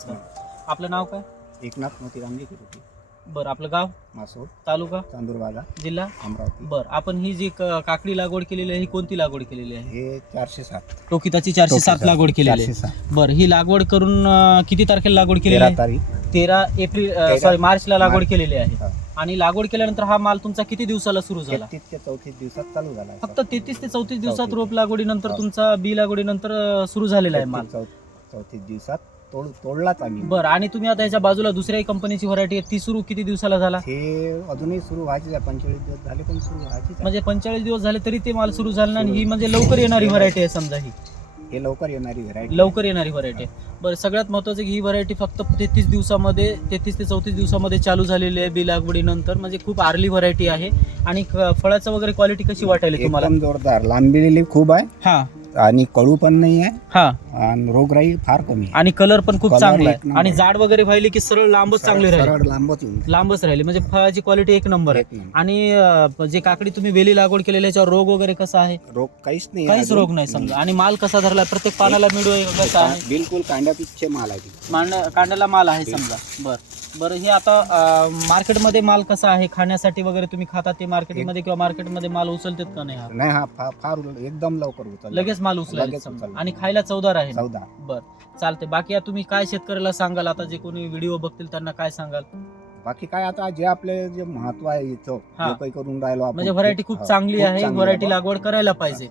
नमस्कार. आपलं नाव काय? एकनाथ मोतीराम लिखित. बरं, आपलं गाव? मासोड, तालुका? चांदूरबागा, जिल्हा? अमरावती. बरं, आपण ही जी काकडी लागवड केलेली आहे ही कोणती लागवड केलेली आहे? हे 407 टोकिताची 407 लागवड केलेली आहे. 407. बरं, ही लागवड करून किती तारखेला लागवड केलेली 13 आहे? तारीख 13 एप्रिल मार्चला लागवड मार्च. केलेली आहे. हा. आणि लागवड केल्यानंतर हा माल तुमचा किती दिवसाला सुरू झाला? 33 ते 34 दिवसात चालू झाला. फक्त 33 ते 34 दिवसात 34. रोप लागवडीनंतर हा. तुमचा बी लागवडीनंतर सुरू झालेला आहे माल. 34 दिवसात तोडलाच आम्ही. बरं, आणि तुम्ही आता याच्या बाजूला दुसऱ्याही कंपनीची व्हरायटी आहे ती सुरू किती दिवसाला झाला? हे अजूनही सुरू व्हायचे 45 दिवस झाले पण सुरू व्हायचे. म्हणजे 45 दिवस झाले तरी ते माल सुरू झाला नाही. ही म्हणजे लवकर येणारी व्हरायटी आहे समजा. ही हे लवकर येणारी व्हरायटी. लवकर येणारी व्हरायटी आहे. बरं, सगळ्यात महत्त्वाचं की ही व्हरायटी फक्त 33 दिवसामध्ये 33 ते 34 दिवसामध्ये चालू झालेली आहे बी लागवडीनंतर. म्हणजे खूप आर्ली व्हरायटी आहे. आणि फळाचं वगैरे क्वालिटी कशी वाटायली तुम्हाला? एकदम जोरदार. लांबीली खूप आहे हा आणि कडू पण नाही आहे हा आणि रोगराई फार कमी आहे. आणि कलर पण खूप Color चांगला एक आहे. नंबर. आणि जाड वगैरे व्हायली की सरळ लांबच चांगली राहील. सरळ लांबच येऊन जाईल. लांबच राहिली म्हणजे फळाची क्वालिटी एक नंबर आहे. एक नंबर. आणि जे काकडी तुम्ही वेली लागवड केलेल्या याच्यावर रोग वगैरे कसा आहे? रोग काहीच नाही. काहीच अजून. रोग नाही समजा. आणि माल कसा धरला? प्रत्येक पानाला मिळू कसा आहे? बिलकुल कांड्यापिच्छे माल आहे. कांड्याला माल आहे समजा. बरं, हे आता मार्केटमध्ये माल कसा आहे? खाण्यासाठी वगैरे तुम्ही खाता ते मार्केटमध्ये किंवा मार्केटमध्ये माल उचलतात का नाही? नाही, हा फार एकदम लवकर उचल. लगेच माल उचलायला लगेच समजा. उचलला. आणि खायला चवदार आहे ना? 14. बरं, चालते. बाकी आता तुम्ही काय शेतकऱ्याला सांगाल? आता जे कोणी व्हिडिओ बघतील त्यांना काय सांगाल? बाकी काय आता जे आपले जे महत्व आहे इथं हा. जे काही करून राहिलो आपण म्हणजे व्हरायटी खूप हा, चांगली खूप आहे. चांगली व्हरायटी आहे. लागवड करायला पाहिजे.